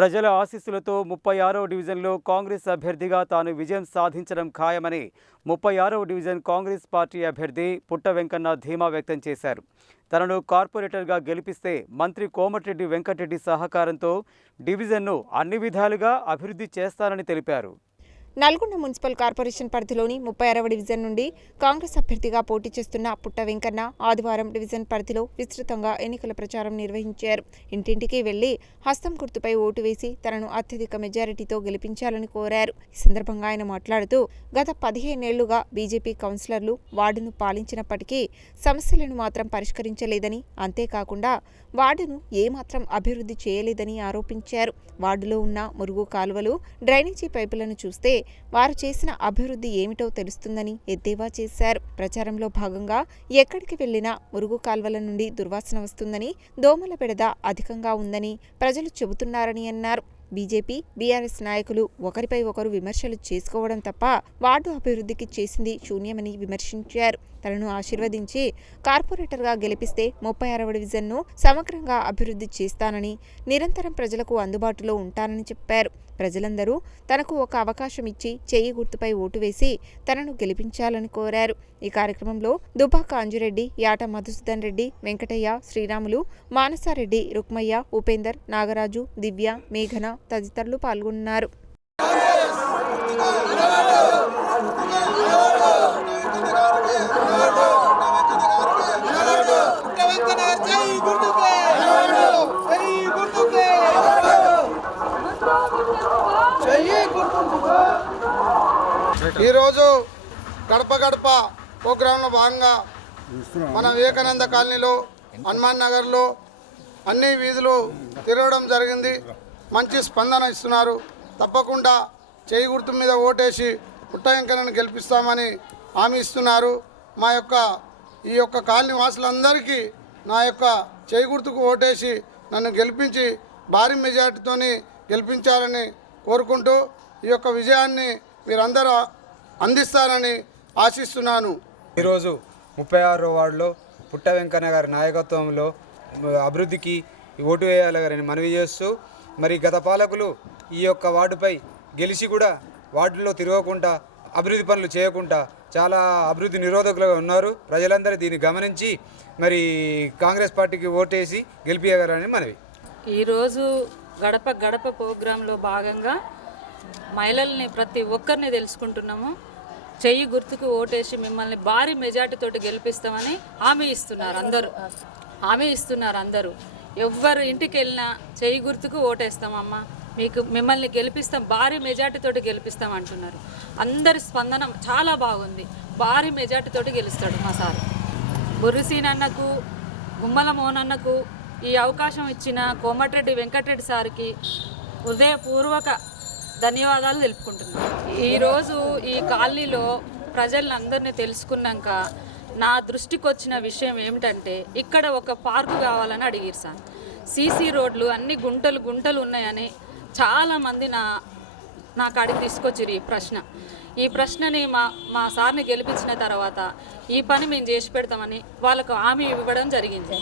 ప్రజల ఆశీస్సులతో 36వ డివిజన్లో కాంగ్రెస్ అభ్యర్థిగా తాను విజయం సాధించడం ఖాయమని 36వ డివిజన్ కాంగ్రెస్ పార్టీ అభ్యర్థి పుట్ట వెంకన్న ధీమా వ్యక్తం చేశారు. తనను కార్పొరేటర్గా గెలిపిస్తే మంత్రి కోమటిరెడ్డి వెంకటరెడ్డి సహకారంతో డివిజన్ను అన్ని విధాలుగా అభివృద్ధి చేస్తానని తెలిపారు. నల్గొండ మున్సిపల్ కార్పొరేషన్ పరిధిలోని 36వ డివిజన్ నుండి కాంగ్రెస్ అభ్యర్థిగా పోటీ చేస్తున్న పుట్ట వెంకన్న ఆదివారం డివిజన్ పరిధిలో విస్తృతంగా ఎన్నికల ప్రచారం నిర్వహించారు. ఇంటింటికి వెళ్లి హస్తం గుర్తుపై ఓటు వేసి తనను అత్యధిక మెజారిటీతో గెలిపించాలని కోరారు. ఈ సందర్భంగా ఆయన మాట్లాడుతూ గత 15 ఏళ్లుగా బీజేపీ కౌన్సిలర్లు వార్డును పాలించినప్పటికీ సమస్యలను మాత్రం పరిష్కరించలేదని, అంతేకాకుండా వార్డును ఏమాత్రం అభివృద్ధి చేయలేదని ఆరోపించారు. వార్డులో ఉన్న మురుగు కాలువలు, డ్రైనేజీ పైపులను చూస్తే వారు చేసిన అభివృద్ధి ఏమిటో తెలుస్తుందని ఎద్దేవా చేశారు. ప్రచారంలో భాగంగా ఎక్కడికి వెళ్లినా మురుగు కాల్వల నుండి దుర్వాసన వస్తుందని, దోమల బెడద అధికంగా ఉందని ప్రజలు చెబుతున్నారని అన్నారు. బీజేపీ, బీఆర్ఎస్ నాయకులు ఒకరిపై ఒకరు విమర్శలు చేసుకోవడం తప్ప వార్డు అభివృద్ధికి చేసింది శూన్యమని విమర్శించారు. తనను ఆశీర్వదించి కార్పొరేటర్గా గెలిపిస్తే 36వ డివిజన్ను సమగ్రంగా అభివృద్ధి చేస్తానని, నిరంతరం ప్రజలకు అందుబాటులో ఉంటానని చెప్పారు. ప్రజలందరూ తనకు ఒక అవకాశం ఇచ్చి చేయి గుర్తుపై ఓటు వేసి తనను గెలిపించాలని కోరారు. ఈ కార్యక్రమంలో దుబ్బాక అంజురెడ్డి, యాట మధుసూదన్ రెడ్డి, వెంకటయ్య, శ్రీరాములు, మానసారెడ్డి, రుక్మయ్య, ఉపేందర్, నాగరాజు, దివ్య, మేఘన తదితరులు పాల్గొన్నారు. ఈరోజు గడప గడప ప్రోగ్రాంలో భాగంగా మన వివేకానంద కాలనీలో, హనుమాన్ నగర్లో అన్ని వీధులు తిరగడం జరిగింది. మంచి స్పందన ఇస్తున్నారు. తప్పకుండా చేయి గుర్తు మీద ఓటేసి పుట్ట వెంకన్నను గెలిపిస్తామని హామీ ఇస్తున్నారు. ఈ యొక్క కాలనీ వాసులందరికీ నా యొక్క చేయి గుర్తుకు ఓటేసి నన్ను గెలిపించి భారీ మెజార్టీతో గెలిపించాలని కోరుకుంటూ ఈ యొక్క విజయాన్ని మీరందరూ అందిస్తారని ఆశిస్తున్నాను. ఈరోజు 36వ వార్డులో పుట్ట వెంకన్న గారి నాయకత్వంలో అభివృద్ధికి ఓటు వేయాలని మనవి చేస్తూ, మరి గత పాలకులు ఈ యొక్క వార్డుపై గెలిచి కూడా వార్డులో తిరగకుండా అభివృద్ధి పనులు చేయకుండా చాలా అభివృద్ధి నిరోధకులుగా ఉన్నారు. ప్రజలందరూ దీన్ని గమనించి మరి కాంగ్రెస్ పార్టీకి ఓటేసి గెలిపించగలరని మనవి. ఈరోజు గడప గడప ప్రోగ్రాంలో భాగంగా మహిళల్ని ప్రతి ఒక్కరిని తెలుసుకుంటున్నాము. చెయ్యి గుర్తుకు ఓటేసి మిమ్మల్ని భారీ మెజార్టీతోటి గెలిపిస్తామని హామీ ఇస్తున్నారు అందరూ. ఎవ్వరు ఇంటికి వెళ్ళినా చెయ్యి గుర్తుకు ఓటేస్తామమ్మా, మిమ్మల్ని గెలిపిస్తాం, భారీ మెజార్టీతోటి గెలిపిస్తాం అంటున్నారు. అందరి స్పందన చాలా బాగుంది. భారీ మెజార్టీతోటి గెలుస్తాడు మా సార్. బుర్రిసీనన్నకు, గుమ్మల మోహనన్నకు ఈ అవకాశం ఇచ్చిన కోమటిరెడ్డి వెంకటరెడ్డి సార్కి హృదయపూర్వక ధన్యవాదాలు తెలుపుకుంటున్నాను. ఈరోజు ఈ కాలనీలో ప్రజలందరినీ తెలుసుకున్నాక నా దృష్టికి వచ్చిన విషయం ఏమిటంటే, ఇక్కడ ఒక పార్కు కావాలని అడిగారు సార్. సీసీ రోడ్లు అన్ని గుంటలు ఉన్నాయని చాలామంది నా కాడికి తీసుకొచ్చిరు ఈ ప్రశ్నని మా సార్ని గెలిపించిన తర్వాత ఈ పని మేము చేసి పెడతామని వాళ్ళకు హామీ ఇవ్వడం జరిగింది.